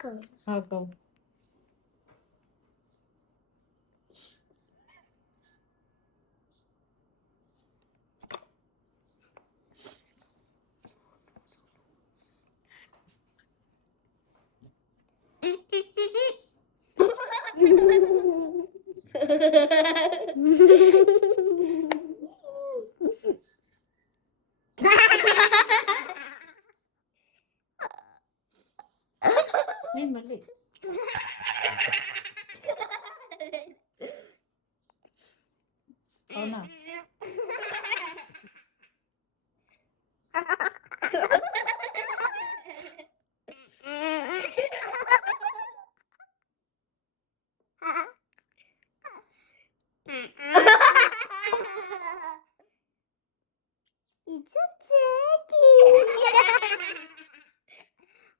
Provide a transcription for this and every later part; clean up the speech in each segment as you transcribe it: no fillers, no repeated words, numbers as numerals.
Ako. Ako. Ay, mali. Ikaw na. It's a Jackie!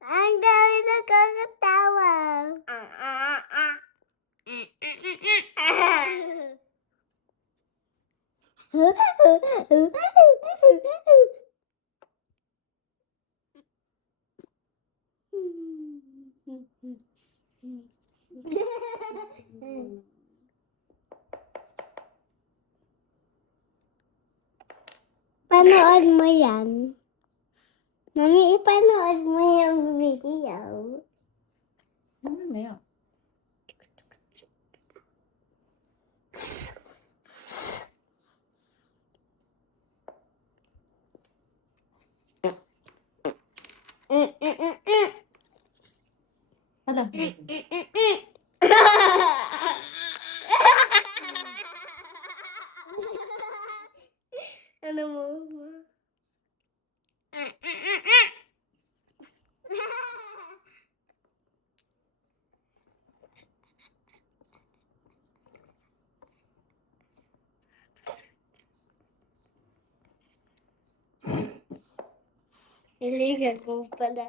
Ang dami nakakatawa. Panood mo yan. Mami, ipanood mo yung video. Ano na yan? Hala. Ano mo? Illegal mo pala.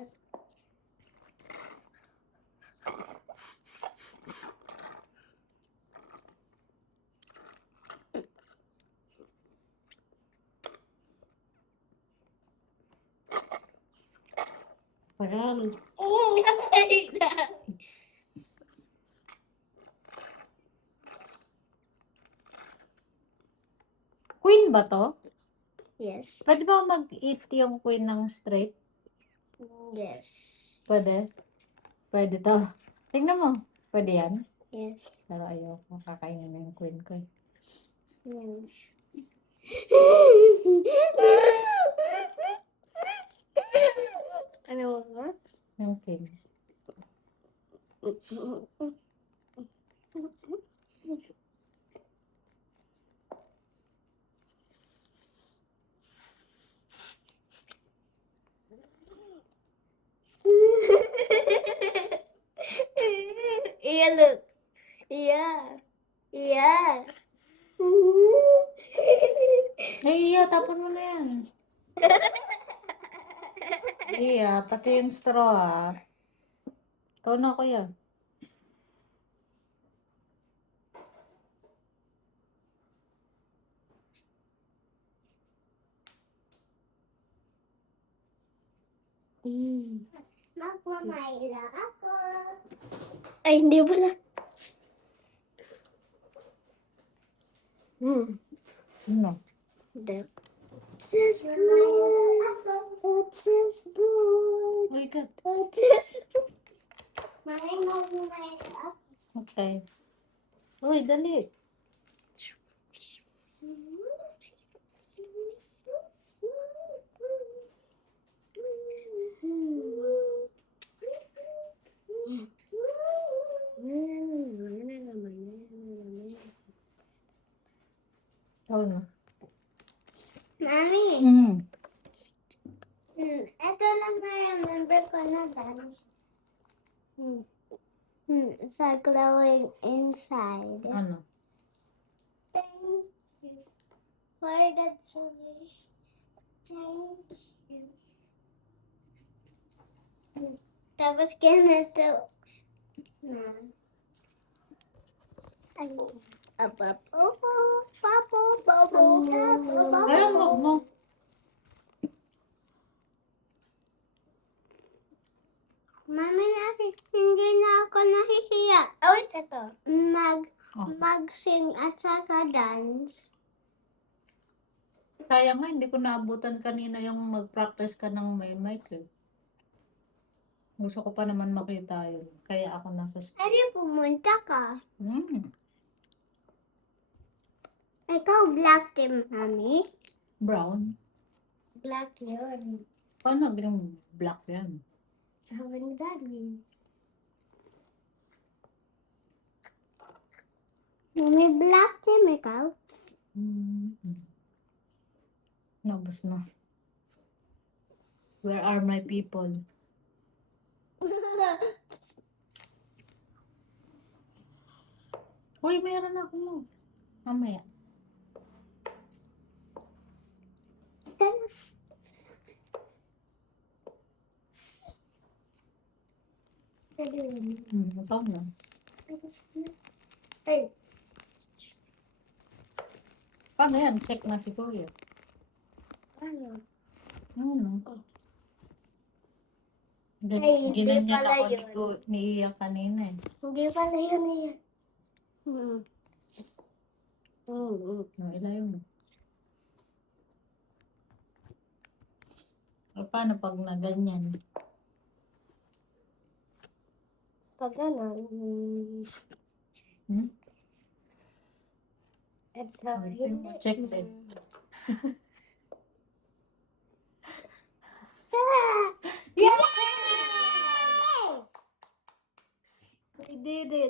Tagal. Queen ba to? Yes. Pwede ba mag-eat yung queen ng straight? Yes. Pwede? Pwede to. Tingnan mo. Pwede yan? Yes. Pero ayoko. Kakainin na yung queen ko. Yes. Ano mo? Yung king. Yeah, look. Yeah. Yeah. Ay, iya. Tapon mo na yan. Iya. Pati yung straw ah. Ikaw na kuya. Magmamaila ako. Ay, hindi pala. Ano? Hindi. Just good. Just good. Oh my God. Just good. Mami, magmamaila ako. Okay. Uy, dali. Ikaw na. Mami, ito lang na-remember ko na dance. Sa glowing inside. Ano? Thank you for the solution. Thank you. Tapos ganito. Ayun, wag mo. Mami, natin Oh, mag-sing at saka dance. sayang nga, hindi ko naabutan kanina yung mag-practice ka ng may mic eh. Gusto ko pa naman makita yun. Kaya ako nasa Pwede pumunta ka. Hmm, Ikaw black team, Mami. brown. Black yun. Paano naging black yan? Sabi ni Daddy. May black team ikaw? Hmm. Nabos na. Where are my people? Uy, meron ako mo. Mamaya. Ito na. Hey. Paano yan? Check na si Kuya. Ano? Ano? Ay, hindi Ginanyan pala ako yun. ni Iya kanina eh. Hindi pala yun eh. Ilayo mo. O paano pag na ganyan? Pag ano, Hmm? ito, Ito yung hindi. check it. Yay! We did it!